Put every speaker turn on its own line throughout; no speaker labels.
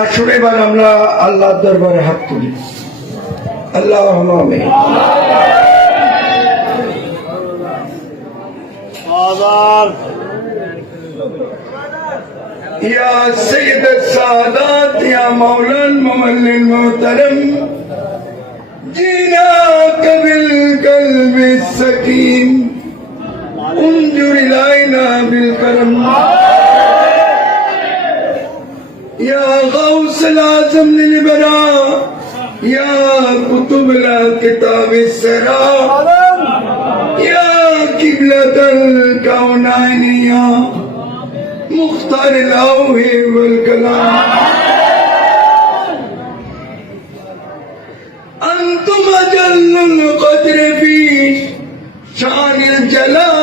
আসুন এবার আমরা আল্লাহর দরবারে হাত তুলি আল্লাহ আমিন يا سيد السادات يا مولى الممل المحترم جيناك بالقلب السكين انظر إلينا بالكرم یا غوث العظم للبرا، یا قطب لا کتاب سرا یا قبلت الکونائنیا مختار العوہ والکلام۔ انتم جل القدر فی شان الجلال۔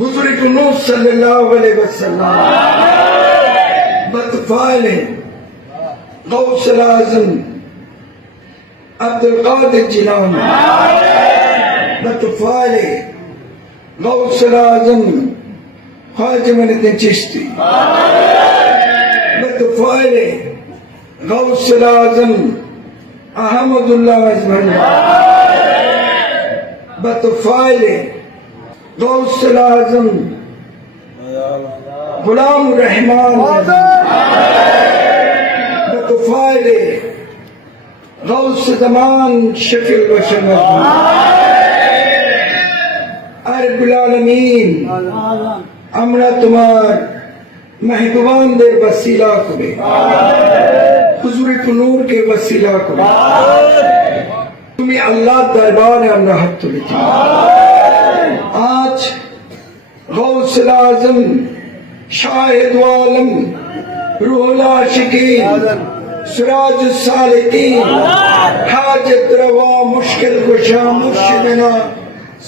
بزرگ نو صلی اللہ علیہ وسلم۔ بطفال غوث العظم عبد جلان جیلان بطفال غوث العظم خاجم الدین چشتی۔ بطفال غوث العظم احمد اللہ عزمان بطفال غوث العظم غلام الرحمن بطفال غوث زمان شفيع البشر رب العالمين আমরা তোমার মেহবুবানদের বসিলা করে হুজুরে নূরকে বসিলা করে তুমি আল্লাহ দরবারে আমরা হাত তুলেছি আজ গৌসল আজম শাহেদ আলম রুহুল আশিকিন সিরাজ সালিকিন হাজত রওয়া মুশকিল কুশা মুর্শিদনা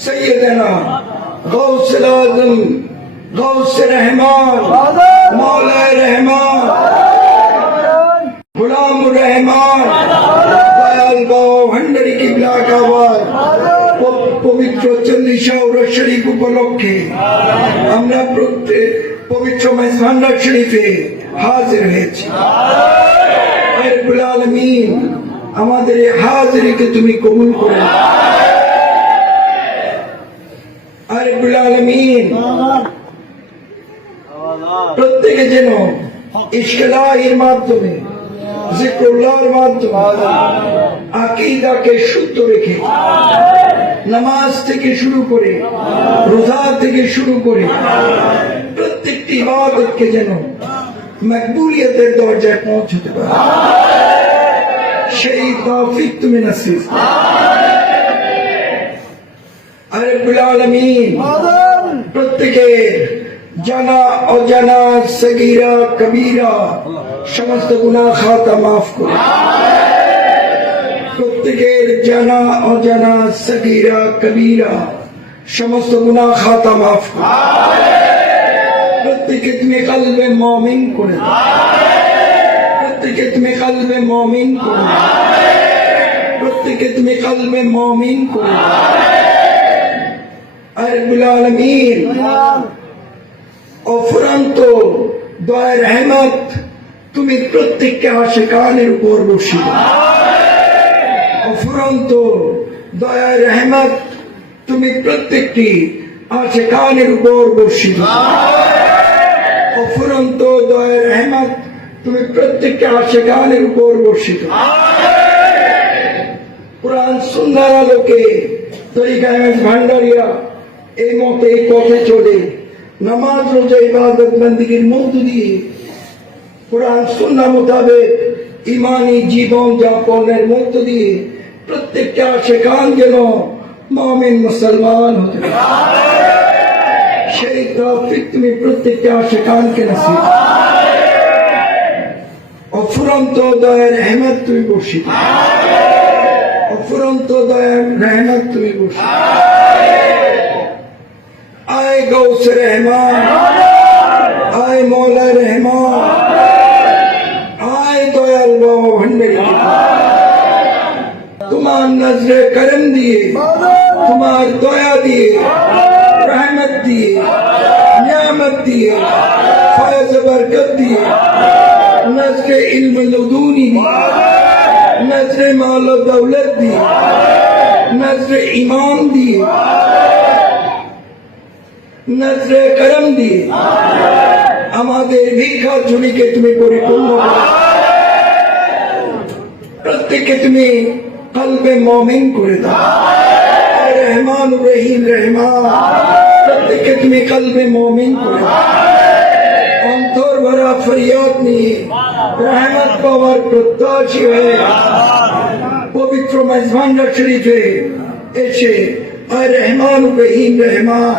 সৈয়দনা গৌসল আজম গৌস রহমান মৌলা রহমান গুলাম রহমান দয়াল বাবা ভান্ডারী কিবলা কাবার প- পবিত্র চল্লিশা শরীফ উপলক্ষে আমরা প্রত্যেক পবিত্র ভান্ডার শরীফে হাজির হয়েছি আমাদের এই হাজিরিকে তুমি কবুল করে নাও। আর রব্বুল আলামিন প্রত্যেকে যেন ইশকলাহির মাধ্যমে মাধ্যমে আকিদাকে রেখে নামাজ থেকে শুরু করে রোজা থেকে শুরু করে প্রত্যেকটি ইবাদতকে যেন দরজায় পৌঁছতে পারে। সেই তৌফিক তুমি নসিব আরে রব্বুল আলামিন, প্রত্যেকের জানা অজানা, সগীরা, কবিরা সমস্ত গুনাহ খাতা মাফ করে প্রত্যেকের জানা, অজানা, সগীরা, কবিরা, সমস্ত গুনাহ খাতা মাফ করে প্রত্যেকে তুমি কলবে মমিন করে দাও। প্রত্যেকে তুমি কলবে মমিন করে দাও। প্রত্যেকে তুমি কলবে মমিন করে দাও। আর রব্বুল আলামিন অফুরন্ত দয়া রহমত তুমি প্রত্যেককে আশেকানের উপর বসিয়ে অফুরন্ত দয়া রহমত, তুমি প্রত্যেকটি আশেকানের উপর বসিয়ে অফুরন্ত দয়া রহমত, তুমি প্রত্যেককে আশেকানের উপর বসিত কোরআন সুন্দর আলোকে তরিকায় ভান্ডারিয়া এই মতে এই পথে চলে। নামাজ, রোজা, ইবাদত, বন্দীগীর মধ্য দিয়ে কোরআন সুন্না মোতাবেক ইমানি জীবন যাপনের মধ্য দিয়ে প্রত্যেকটা সেখান যেন মমিন মুসলমান হতে সেই তৌফিক তুমি প্রত্যেকটা আশেকানকে নসিব। অফুরন্ত দয়ের রহমত তুমি বর্ষিত। অফুরন্ত দয়ের রহমত তুমি বর্ষিত। আয় গৌস রহমান। আয় মৌলা রহমান আয় দয়াল বাবা ভণ্ডারী নজরে করম দিয়ে, তোমার দয়া দিয়ে, রহমত দিয়ে, নিয়ামত দিয়ে, ফয়জ বরকত দিয়ে, নজরে ইলম লদুনি নজরে মাল দৌলত দিয়ে, নজরে ইমাম দিয়ে, নজরে করম দিয়ে, আমাদের ভিক্ষা ঝুলিকে তুমি পরিপূর্ণ প্রত্যেককে তুমি কলবে মমিন করে দাও। রহমান, রহিম, রহমান। প্রত্যেককে তুমি কলবে মমিন করে দাও। অন্তর ভরা ফরিয়াদ নিয়ে রহমত পাওয়ার প্রত্যাশী হয়ে পবিত্র মেজবান্ডার শরীফে এসে আর রহমান, রহিম, রহমান।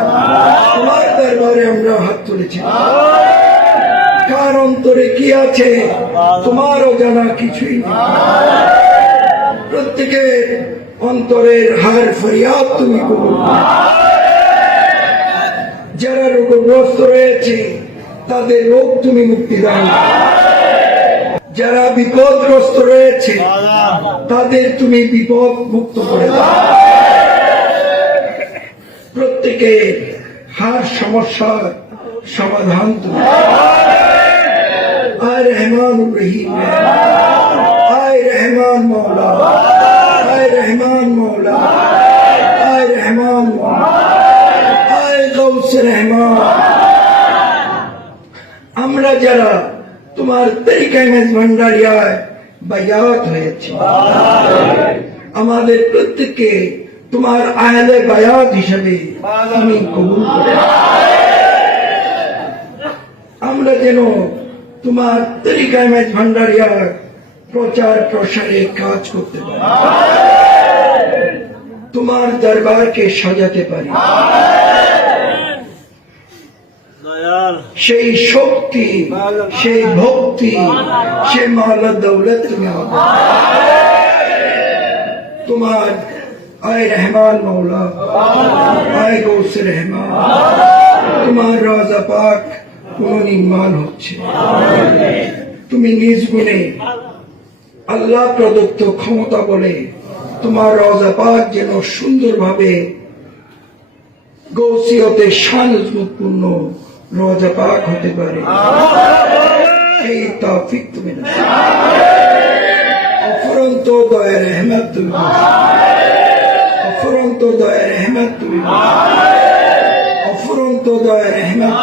তোমার দরবারে আমরা হাত তুলেছি। কার অন্তরে কি আছে, তোমারও জানা কিছুই নেই। প্রত্যেকের অন্তরের হার ফরিয়াদ তুমি কবুল করো। যারা রোগগ্রস্ত রয়েছে, তাদের রোগ তুমি মুক্তি দাও। যারা বিপদগ্রস্ত রয়েছে, তাদের তুমি বিপদ মুক্ত করে দাও। প্রত্যেকের হার সমস্যার সমাধান তুমি আর রহমান রহিম আয় রহমান মৌলা আয় রহমান মৌলা আয় রহমান মৌলা আয় গৌস রহমান যারা তোমার আমাদের প্রত্যেককে তোমার আয়ালে বায়াত হিসেবে তুমি কবুল আমরা যেন তোমার তরিকায় মেজ ভান্ডারিয়ার প্রচার প্রসারে কাজ করতে পারি। তোমার দরবারকে সাজাতে পারি। সেই শক্তি, সেই ভক্তি, সে মালা দৌলত তুমি আমাদের তোমার আয় রহমান মৌলা আয় গৌস রহমান। তোমার রাজা পাক কোন নির্মাণ হচ্ছে। তুমি নিজ গুণে আল্লাহ প্রদত্ত ক্ষমতা বলে তোমার রাজা পাক যেন সুন্দরভাবে গৌসিয়তে শানপূর্ণ রোজা পাক হতে পারে। এই তৌফিক তুমি না অফুরন্ত দয়া রহমত তুমি অফুরন্ত দয়া রহমত তুমি অফুরন্ত দয়া রহমত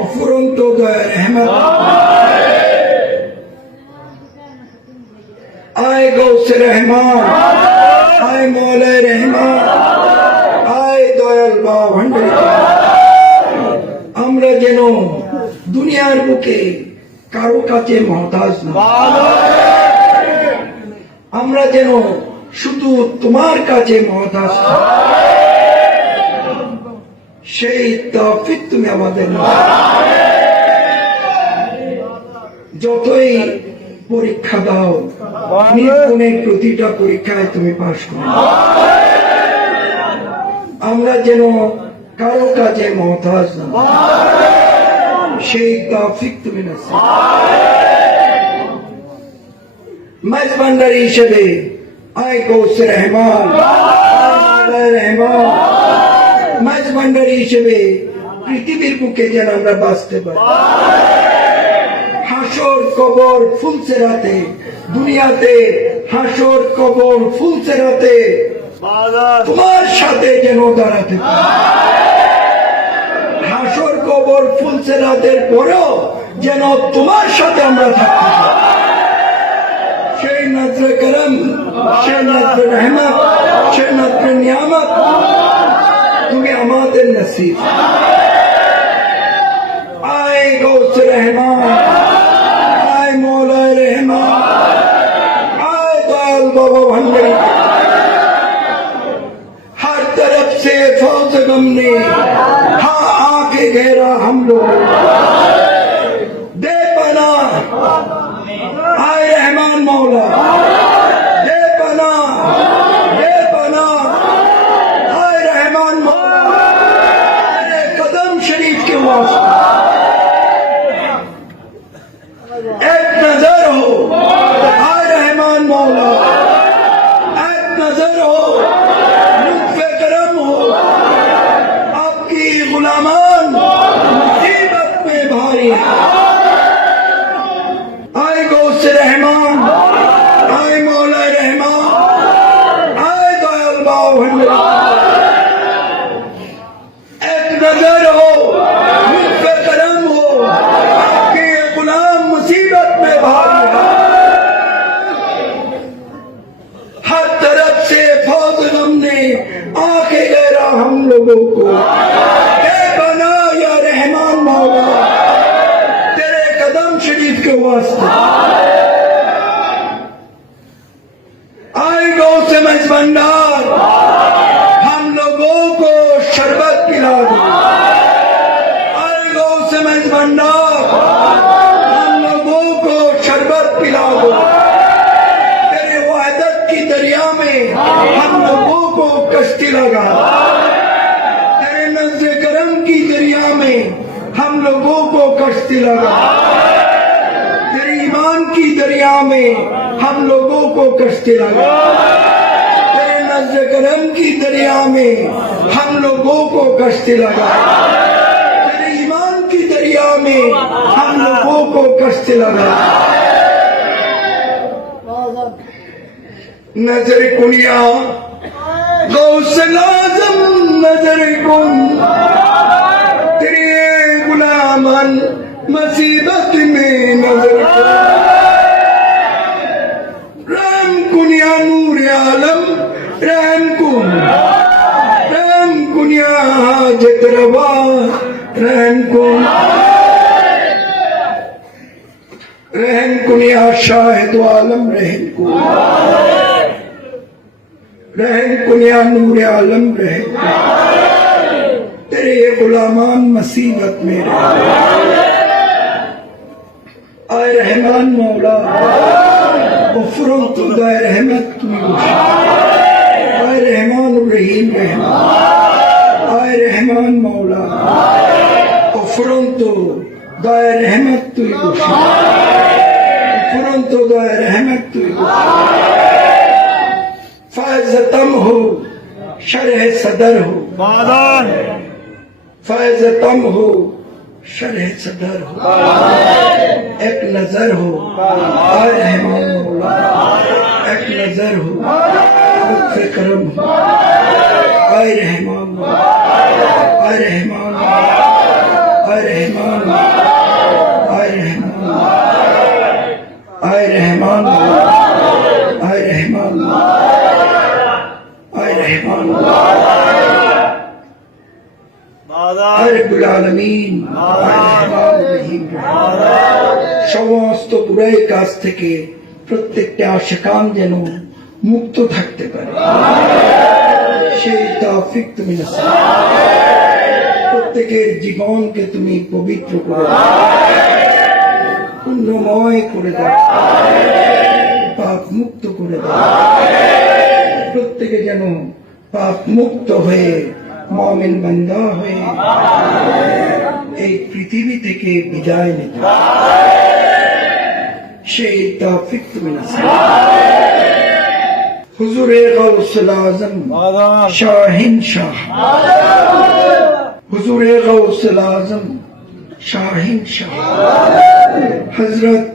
অফুরন্ত দয়া রহমত আয় গৌস রহমান। আয় মৌলায় রহমান আয় দয়াল বাবা ভান্ডারী আমরা যেন দুনিয়ার বুকে কারও কাছে মহতাজ আমরা যেন শুধু তোমার কাছে মহতাজ সেই তফিক তুমি আমাদের যতই পরীক্ষা দাও নির্গুণের প্রতিটা পরীক্ষায় তুমি পাশ করো। আমরা যেন কারও কাছে মহতাজ না। সেই তৌফিক তুমি না মেজবান্ডারি হিসেবে আয় গৌস রহমান। রহমান মেজবান্ডারি হিসেবে পৃথিবীর বুকে যেন আমরা বাঁচতে পারি। হাসর কবর ফুলছে রাতে দুনিয়াতে হাসর কবর ফুলছে রাতে তোমার সাথে যেন দাঁড়াতে পারি। হাসর কবর ফুলছে রাতের পরেও যেন তোমার সাথে আমরা থাকতে পারি সেই নজরে করম সেই নজরে রহমত সেই নজরে নিয়ামত তুমি আমাদের নসিব আয় গৌস রহমান আয় মৌলায় রহমান আয় দয়াল বাবা ভান্ডারী से फौज गम ने گہرا ہم لوگ today. لگا تیرے ایمان کی دریا میں ہم لوگوں کو کشتی لگا۔ تیرے نزد کرم کی دریا میں ہم لوگوں کو کشتی لگا۔ تیرے ایمان کی دریا میں ہم لوگوں کو کشتی لگا۔ نظر کنیا، غوث لازم نظر کن۔ تیرے غلامن مصیبت میں نظر کو رحم کن یا نور عالم، رحم کن۔ رحم کن یا حاجت روا، رحم کن۔ رحم کن یا شاہد عالم، رحم کن۔ رحم کن یا نور عالم رہے تیرے غلامان مصیبت میں رہے۔
آئے
رحمان مولا۔ تو دائے رحمت آئے رحمان الرحیم رحمان۔ آئے رحمان مولا۔ تو دائے رحمت تو۔ دائے رحمت فیض تم ہو شرح صدر ہو۔ فیض تم ہو شرح صدر ہو۔ ایک نظر ہو۔ آئے رحمان مولا۔ ایک نظر ہو۔
کرم
ہو۔ آئے رحمان مولا۔ آئے رحمان সমস্ত বুড়াই কাজ থেকে প্রত্যেকটা আশেকান যেন মুক্ত থাকতে পারে। সেই তৌফিক তুমি প্রত্যেকের জীবনকে তুমি পবিত্র করে পুণ্যময় করে দাও। পাপ মুক্ত করে দাও। প্রত্যেকে যেন পাপ মুক্ত হয়ে মমিন বান্দা হয়ে এই পৃথিবী থেকে বিদায় নিতে সেই তৌফিক তুমি নসিব হুজুরে গৌসুল আজম
বাদল
শাহিন শাহ হুজুরে গৌসুল আজম শাহিন শাহ হজরত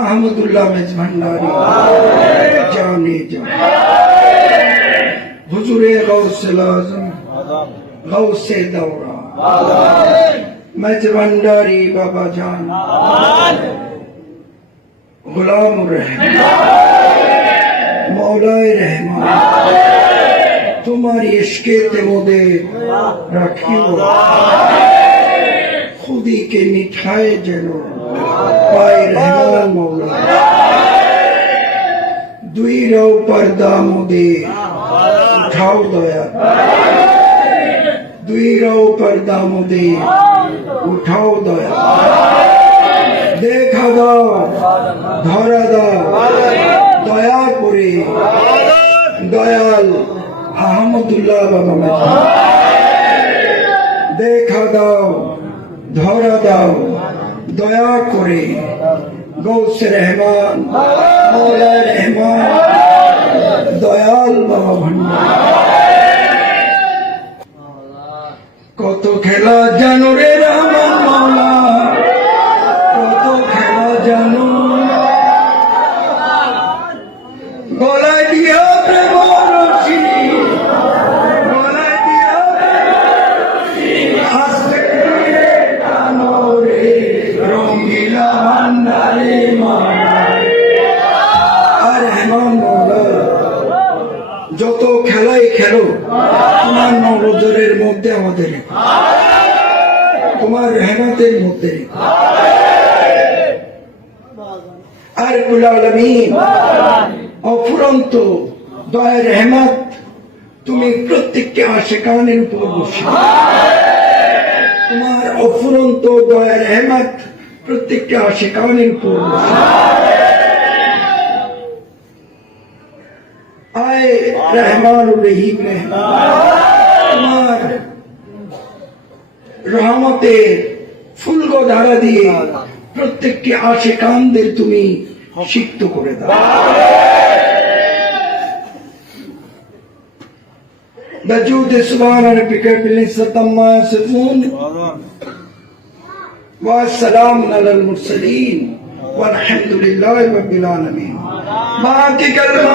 আহমদুল্লাহ মেজ ভান্ডারি জানে জান হুজুরে গৌসুল আজম
বাদল
গৌসে মজবন্ডারি বাবা জান গোলাম রহমান মৌলায় রহমান তোমার ইশকেতে মোদে রাখিও খুদিকে মিঠায় যেন পায় রহমান মৌলা দুই রও পর্দা মোদে উঠাও দয়া দুই রাও পর্দা মোদে উঠাও দয়া। দেখা দাও, ধরা দাও, দয়া করে। দয়াল আহমদুল্লাহ বাবা দেখা দাও, ধরা দাও, দয়া করে। গৌস রহমান দয়াল বাবা ভণ্ডার কত জানো রে রহমান মাওলা কত খেলা জানো। গলায় দিয়া প্রেম রশি গলায় দিয়া আস্তে করে আর হেমান যত খেলাই খেলো তোমার নজরের মধ্যে আমাদের। তোমার রহমতের মধ্যে। আর অফুরন্ত দয়ের রহমত তুমি প্রত্যেককে আশেকানের উপর বসে তোমার অফুরন্ত দয়ের রহমত প্রত্যেককে আশেকানের উপর বসে আয় রহমান রহিম রহমান তোমার রহমতের ফুলগো ধারা দিয়ে প্রত্যেকটি আশে কানদের তুমি সিক্ত করে দাও بجود سبحان ربك بالعزة عما يصفون والسلام على المرسلين والحمد لله رب العالمين ما كلمة